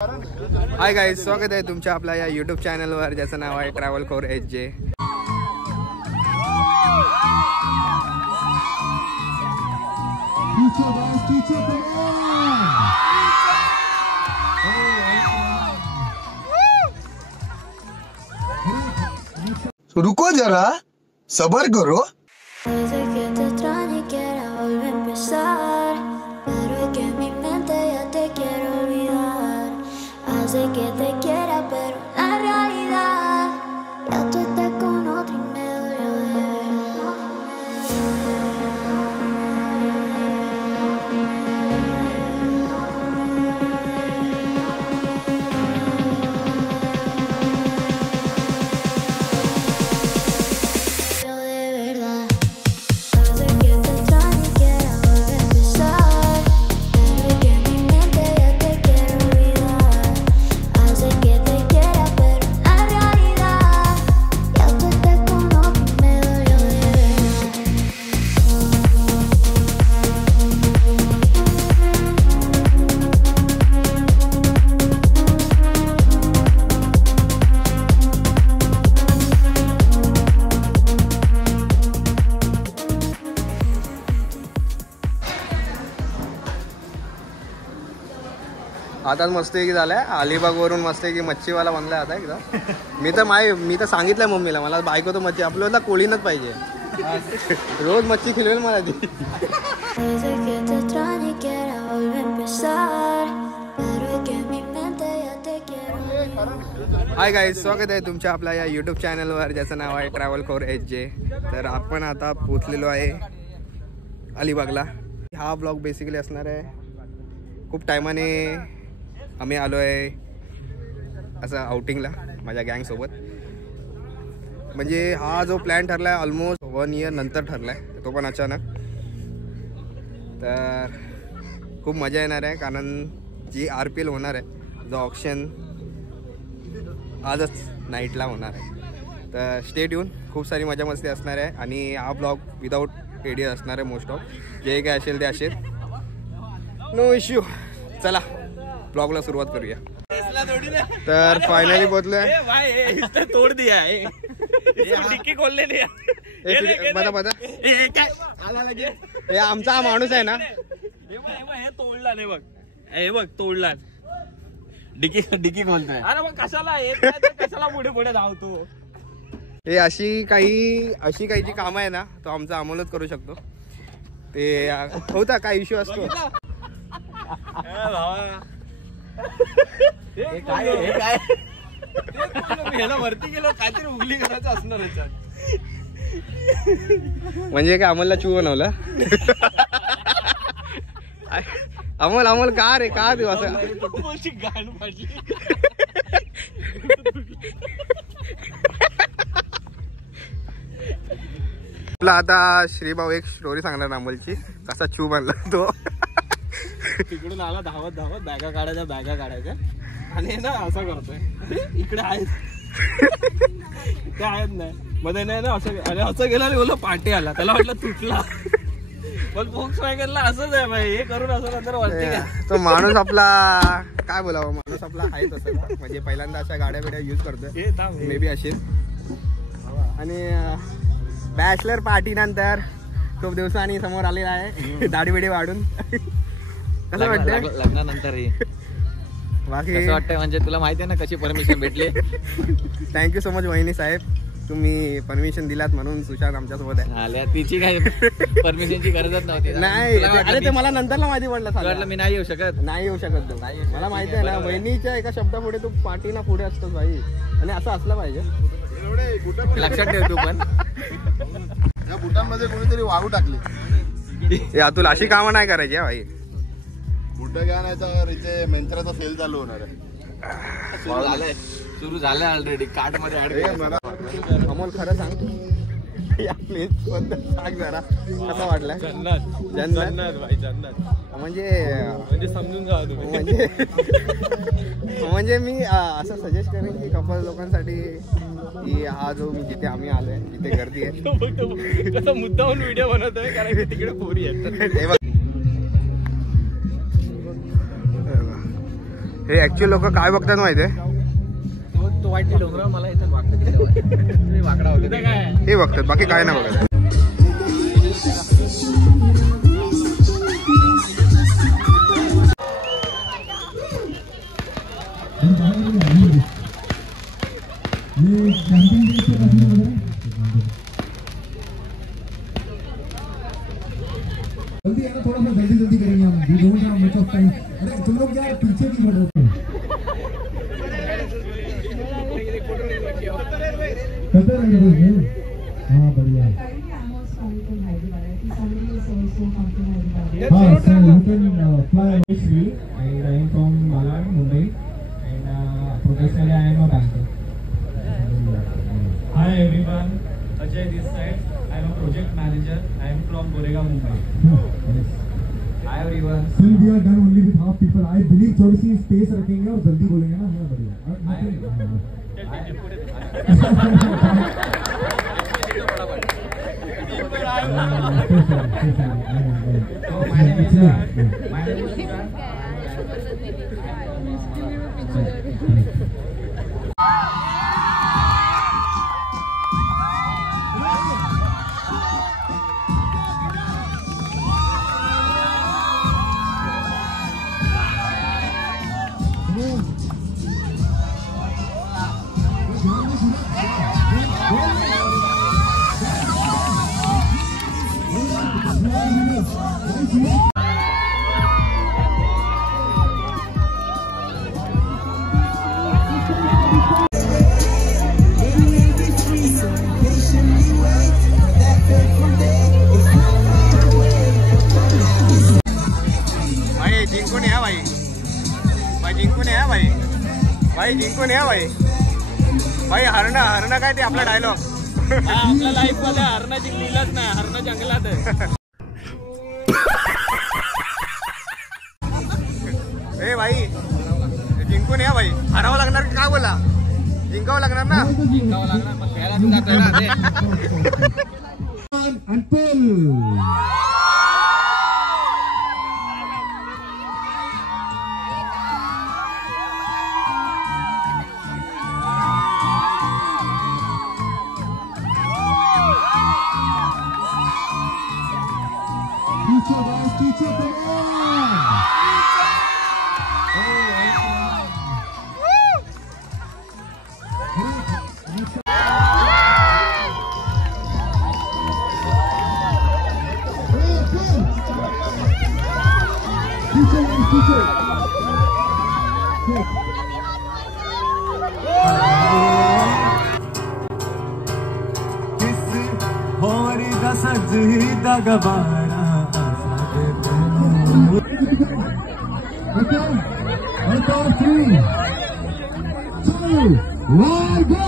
Hi guys, स्वागत आहे तुमच्या आपल्या या यूट्यूब चॅनलवर ज्याचं नाव आहे ट्रॅव्हल कोर एच.जे. रुको जरा सबर करो. Hace que te quiera, pero la realidad ya tú estás con otro y me dolió de verdad. Hace que te extrañe y quiera volver a empezar, pero es que mi mente ya te quiere olvidar. Hace que te quiera, pero la realidad ya tú estás con otro y me dolió de आता मस्त की झालाय अलिबाग वरून मस्त की मच्छीवाला बनलाय आता एकदा. मी तर सांगितलंय मम्मीला, मला बायको तो मच्छी आपल्याला कोळीनच पाहिजे. रोज मच्छी खिलवेल मला ती. Hace que te extrañe y quiera volver a empezar, pero es que mi mente ya te quiere olvidar. Hi guys, स्वागत आहे तुमच्या आपल्या या यूट्यूब चॅनलवर ज्याचं नाव आहे ट्रॅव्हल कोर एच.जे. तर आपण आता पोचलेलो आहे अलिबागला. हा ब्लॉग बेसिकली असणार आहे, खूप टायमाने आम्ही आलो आहे असं आउटिंगला माझ्या गँगसोबत. म्हणजे हा जो प्लॅन ठरला आहे ऑलमोस्ट 1 इयर नंतर ठरला आहे, तो पण अचानक. तर खूप मजा येणार आहे, कारण जी RPL होणार आहे, जो ऑप्शन आजच नाईटला होणार आहे. तर स्टे ट्यून, खूप सारी मजा मस्ती असणार आहे. आणि हा ब्लॉग विदाऊट एडिट असणार आहे मोस्ट ऑफ. जे काय असेल ते असेल, नो इश्यू. चला ब्लॉगला सुरुवात करूया. तर फायनली पोहोचलोय. तोड दिया है डिक्की खोललेली आहे. हे आमचा हा माणूस आहे ना, हे तोडला नाही बघ, हे बघ तोडला. डिक्की खोलतोय. अरे मग कशाला पुढे पुढे धावतो. हे अशी काही जी कामं आहे ना, तो आमचा अमोलच करू शकतो. ते होता काय इश्यू असतो. काय वरती गेलो, काहीतरी उगली करायचं असणार याच्यात. म्हणजे काय अमोलला चू बनवलं. अमोल का रे, का देऊ असं गाण पडली. आपला आता श्रीभाऊ एक स्टोरी सांगणार अमोलची, कसा चू बनला तो. तिकडून आला धावत धावत, बॅगा काढायच्या आणि ना असं करतोय. इकडे आहेत ते आहेत नाही मध्ये नाही ना, असं गेला बोललो पाठी आला, त्याला वाटलं तुटला. पण Volkswagenला असंच आहे भाई, हे करून असं नंतर वरती का. तो माणूस आपला काय बोलावं, माणूस आपला आहे तसं. म्हणजे पहिल्यांदा अशा गाड्या बिड्या यूज करतोय, मे बी असेल. आणि बॅचलर पार्टी नंतर खूप दिवसांनी समोर आलेला आहे, दाढी बिडी वाढून. कसं वाटतंय लग्नानंतर? बाकी कसं वाटतंय म्हणजे तुला माहिती आहे ना कशी परमिशन भेटली. थँक्यू सो मच वहिनी साहेब, तुम्ही परमिशन दिलात म्हणून सुशांत आमच्यासोबत आहे. तिची काय परमिशनची गरजच नव्हती. नाही अरे, ते मला नंतरला माहिती पडलं. मी नाही येऊ शकत तू मला माहिती आहे ना, वहिनीच्या एका शब्दापुढे तू पाठीना पुढे असतोस भाई. आणि असं असलं पाहिजे, लक्षात ठेव तू. पण या बुटांमध्ये कोणीतरी वाळू टाकली. अतुल अशी कामं नाही करायची भाई. बुट घ्यायचा इथे मेंथराचा सेल चालू होणार आहे. सुरू झालंय ऑलरेडी, कार्ट मध्ये ऍड. अमोल खरं सांग, या प्लेस बद्दल सांग जरा, कसा वाटलाय? जन्नत म्हणजे समजून जा तुम्ही. म्हणजे मी असं सजेस्ट करेन की कपल लोकांसाठी की हा जो मी जिथे आम्ही आलोय तिथे गर्दी आहे. कसं मुद्दाहून व्हिडिओ बनवतोय कारण की तिकडे पोरी आहेत. हे ऍक्च्युअली लोक काय बघतात माहितीये, तो वाईट डोंगर मला इथे वाकडा होता काय हे बघतात, बाकी काय नाही बघत. जल्दी आना, थोड़ा सा जल्दी करेंगे हम. We don't have much of time. अरे तुम लोग यार पीछे की फोटो. कतर है ये? हाँ बढ़िया. हाँ, so you can fly. And I am from Malad, Mumbai, and professionally I am a banker. Hi everyone, Ajay this side. I am a project manager. I am from Goregaon, Mumbai. Yes. Hi everyone. Still we are done only with half people. I believe थोड़ी C space रखेंगे और जल्दी बोलेंगे ना, हाँ बढ़िया. भाई जिंकून या भाई, भाई जिंकून या भाई, भाई जिंकून या भाई, भाई हरणं हरणं काय ते आपला डायलॉग. आपल्या लाईफ मध्ये हरणं जिंकलीलाच नाही, हरणं जंगलात आहे. ए भाई जिंकून या भाई, हरावं लागणार की काय बोला, जिंकावं लागणार ना. जिंकावं लागणार, मग खेळायला जातोय ना ते. And pull. Teacher, guys, teacher, come on. सजदा गबारा go.